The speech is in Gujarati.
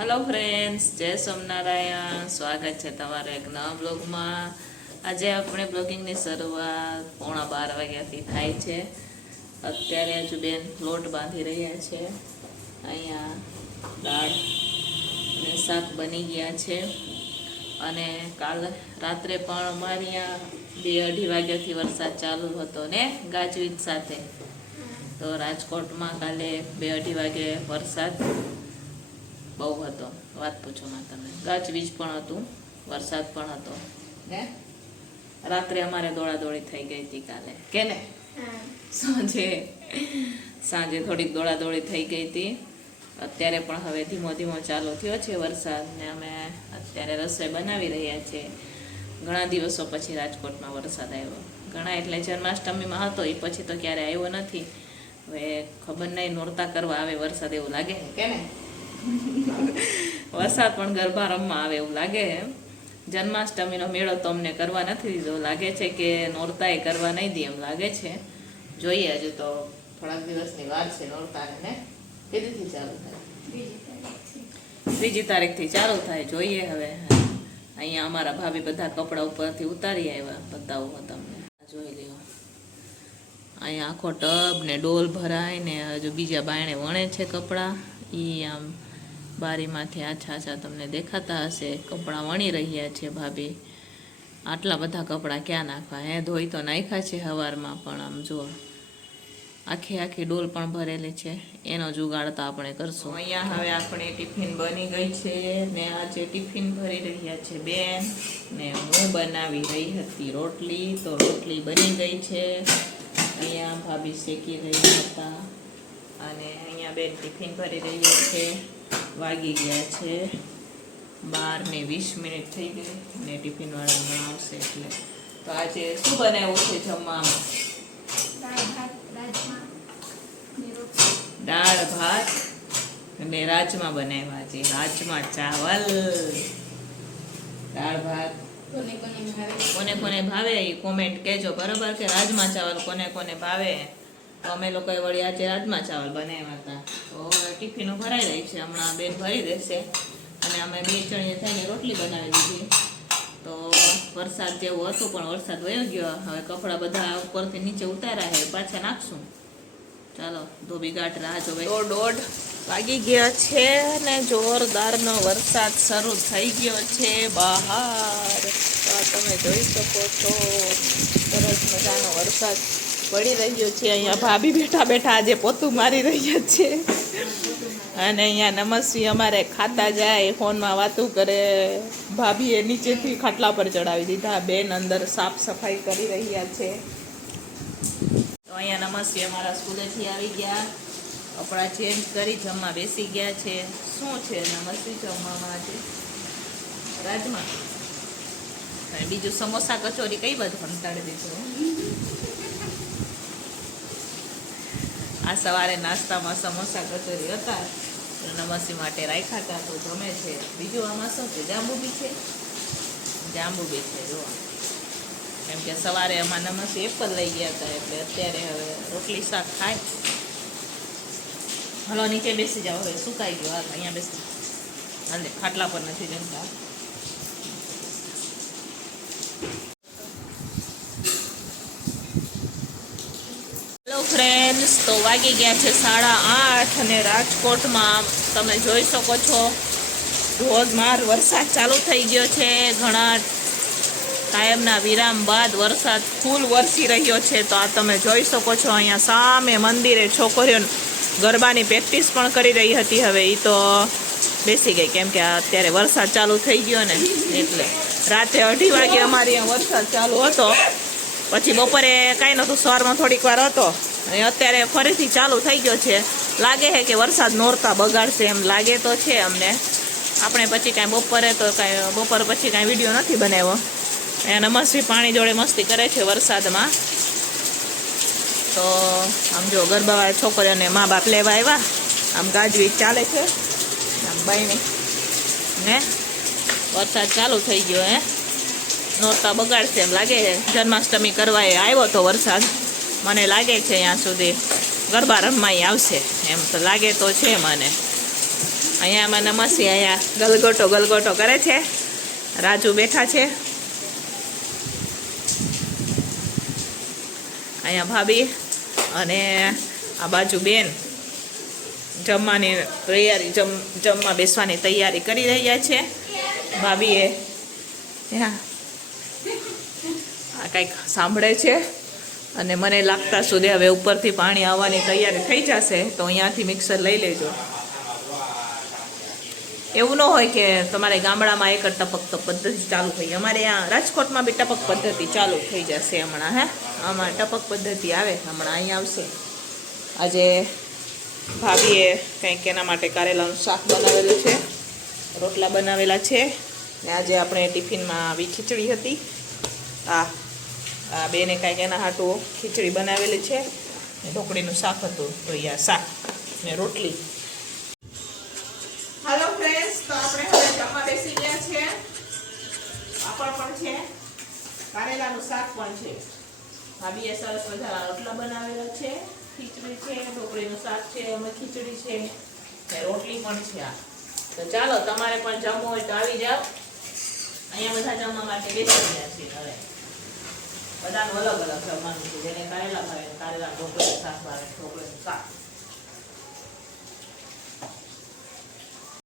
હલો ફ્રેન્ડ્સ જય સોમનારાયણ સ્વાગત છે તમારા એક નવા બ્લોગમાં. આજે આપણે બ્લોગિંગની શરૂઆત પોણા બાર વાગ્યાથી થાય છે. અત્યારે હજુ બેન લોટ બાંધી રહ્યા છે. અહીંયા દાળ અને શાક બની ગયા છે. અને કાલ રાત્રે પણ અમારે અહીંયા બે અઢી વાગ્યાથી વરસાદ ચાલુ હતો ને ગાજવીજ સાથે. તો રાજકોટમાં કાલે બે અઢી વાગે વરસાદ. બહુ હતો. વાત પૂછો માં તમે ગાજવીજ પણ હતું વરસાદ પણ હતો. ને? રાત્રે અમારે દોડાદોડી થઈ ગઈ હતી કાલે. કે ને? સાંજે સાંજે થોડીક દોડાદોડી થઈ ગઈ હતી. અત્યારે પણ હવે ધીમો ધીમો ચાલુ થયો છે વરસાદ ને અમે અત્યારે રસોઈ બનાવી રહ્યા છીએ. ઘણા દિવસો પછી રાજકોટમાં વરસાદ આવ્યો. ઘણા એટલે જન્માષ્ટમીમાં હતો એ પછી તો ક્યારે આવ્યો નથી. હવે ખબર નહીં નોરતા કરવા આવે વરસાદ એવું લાગે. કે ને? વરસાદ પણ ગરબા રમવા આવે એવું લાગે એમ. જન્માષ્ટમીનો મેળો તો અમને કરવા નથી દીધો. લાગે છે કે નોરતાએ કરવા નહીં દે એમ લાગે છે. જોઈએ હજુ તો થોડાક દિવસની વાર છે નોરતાને. ને કીધીથી ચાલુ થાય? ત્રીજી તારીખથી ચાલુ થાય. જોઈએ હવે. અહીંયા અમારા ભાભી બધા કપડા ઉપરથી ઉતારી આવ્યા, બતાવું તમને. જોઈ લ્યો. અહીંયા આખો ટબ ને ડોલ ભરાય ને હજુ બીજા બાયણે વણે છે કપડાં. એ આમ બારીમાંથી આછા આછા તમને દેખાતા હશે. કપડાં વણી રહ્યા છે ભાભી. આટલા બધા કપડાં ક્યાં નાખવા? હે, ધોઈ તો નાખ્યા છે સવારમાં પણ આમ જુઓ. આખી આખી ડોલ પણ ભરેલી છે. એનો જુગાડ તો આપણે કરશું. અહીંયા હવે આપણે ટિફિન બની ગઈ છે ને આજે ટિફિન ભરી રહ્યા છે બેન. ને હું બનાવી રહી હતી રોટલી, તો રોટલી બની ગઈ છે. અહીંયા ભાભી શેકી રહ્યા હતા. અને અહીંયા બેન ટિફિન ભરી રહ્યા છે. વાગી ગયા છે. બાર ને વીસ મિનિટ થઈ ગઈ ને ટિફિનવાળા આવશે એટલે. તો આજે શું બનાવ્યું છે જમવામાં? દાળ ભાત અને રાજમા બનાવ્યા છે રાજમા ચાવલ. દાળ ભાત. કોને કોને ભાવે? એ કોમેન્ટ કહેજો. બરોબર કે રાજમા ચાવલ કોને કોને ભાવે? તો અમે લોકોએ વળી આજે રાજમા ચાવલ બનાવ્યા હતા. તો ભરાઈ રહી છે. હમણાં બેન ભરી દેશે. અને અમે બે ચણીએ થઈને રોટલી બનાવી દીધી. તો વરસાદ જેવો હતું, પણ વરસાદ વયો ગયો. હવે કપડાં બધા ઉપરથી નીચે ઉતાર્યા છે. પાછા નાખશું. ચાલો, ધોબી ગાંઠ રાહ જોવે. તો દોઢ વાગી ગયા છે ને જોરદારનો વરસાદ શરૂ થઈ ગયો છે બહાર. તમે જોઈ શકો છો. સરસ મજાનો વરસાદ. પડી રહ્યો છે. અહીંયા ભાભી બેઠા બેઠા આજે પોતું મારી રહ્યા છે. અને અહીંયા નમસ્વી અમારે ખાતા જાય, ફોનમાં વાતું કરે. ભાભીએ નીચેથી ખાટલા પર ચડાવી દીધા. બેન અંદર સાફ સફાઈ કરી રહ્યા છે. તો અહીંયા નમસ્વી અમારા સ્કૂલેથી આવી ગયા. કપડાં ચેન્જ કરી જમવા બેસી ગયા છે. શું છે નમસ્વી જમવામાં આજે? રાજમા? બીજું સમોસા કચોરી કઈ બધું કંટાળી દીધું? આ સવારે નાસ્તામાં સમોસા કચોરી હતા. નમસી માટે રાખ્યા હતા તો ગમે છે. બીજું આમાં શું છે? જાંબુ બી છે? જાંબુ બી છે જો કેમ કે સવારે આમાં નમસ્તે જ લઈ ગયા હતા એટલે અત્યારે હવે રોટલી શાક ખાય. હલો, નીચે બેસી જાઓ. હવે સુકાઈ ગયો. હાલ અહીંયા બેસી હાલે ખાટલા પર નથી જમતા. ફ્રેન્ડ્સ તો વાગી ગયા છે સાડા આઠ અને રાજકોટમાં તમે જોઈ શકો છો, ધોધમાર વરસાદ ચાલુ થઈ ગયો છે. ઘણા કાયમના વિરામ બાદ વરસાદ ફૂલ વરસી રહ્યો છે. તો આ તમે જોઈ શકો છો, અહીંયા સામે મંદિરે છોકરીઓ ગરબાની પ્રેક્ટિસ પણ કરી રહી હતી. હવે એ તો બેસી ગઈ, કેમ કે અત્યારે વરસાદ ચાલુ થઈ ગયો ને, એટલે રાતે અઢી વાગે અમારે વરસાદ ચાલુ હતો. પછી બપોરે કાંઈ નહોતું, સવારમાં થોડીક વાર હતો. અને અત્યારે ફરીથી ચાલુ થઈ ગયો છે. લાગે છે કે વરસાદ નોરતા બગાડશે એમ લાગે તો છે અમને. આપણે પછી કાંઈ બપોરે તો કાંઈ, બપોર પછી કાંઈ વીડિયો નથી બનાવ્યો. એ મસ્તી પાણી જોડે મસ્તી કરે છે વરસાદમાં. તો આમ જો ગરબાવાળા છોકરીઓને મા બાપ લેવા આવ્યા. આમ ગાજવી ચાલે છે. આમ બાઈને. ને વરસાદ ચાલુ થઈ ગયો હે. નોરતા બગાડશે એમ લાગે જન્માષ્ટમી કરવા એ આવ્યો તો વરસાદ. મને લાગે છે અહીંયા સુધી ગરબા રમવાય આવશે. એમ તો લાગે તો છે મને. અહીંયા મને મસી અહીંયા ગલગોટો ગલગોટો કરે છે. રાજુ બેઠા છે. અહીંયા ભાભી અને આ બાજુ બેન જમવાની તૈયારી, જમ, જમવા બેસવાની તૈયારી કરી રહ્યા છે. ભાભીએ, હા. આ કંઈક સાંભળે છે. અને મને લાગતા સુધી હવે ઉપરથી પાણી આવવાની તૈયારી થઈ જશે તો અહીંયાથી મિક્સર લઈ લેજો. એવું ન હોય કે તમારે ગામડામાં એક ટપક તો પદ્ધતિ ચાલુ થઈ. અમારે અહીંયા રાજકોટમાં બી ટપક પદ્ધતિ ચાલુ થઈ જશે હમણાં, હે? આમાં ટપક પદ્ધતિ આવે, હમણાં અહીંયા આવશે. આજે ભાભીએ કંઈક એના માટે કારેલાનું શાક બનાવેલું છે, રોટલા બનાવેલા છે. ને આજે આપણે ટિફિનમાં આવી ખીચડી હતી. આ આ બેને કાંઈક એના હાટું ખીચડી બનાવેલી છે. ને ઢોકળીનું શાક હતું, તો અહીંયા શાક ને રોટલી. હાલો ફ્રેન્ડ્સ તો આપણે હવે જમવા બેસી ગયા છે. પાપડ પણ છે. કારેલાનું શાક પણ છે. ભાભીએ સરસ મજાના રોટલા બનાવેલા છે. ખીચડી છે, ઢોકળીનું શાક છે, અમે ખીચડી છે. ને રોટલી પણ છે આ. તો ચાલો, તમારે પણ જમવું હોય તો આવી જાઓ. અહીંયા બધા જમવા માટે બેસી ગયા છીએ હવે. બધાનું અલગ અલગ જમવાનું છે જેને કારેલા ભાવે કારેલા ઢોકળી સાસ ભાવે ઢોકળીનું શાક.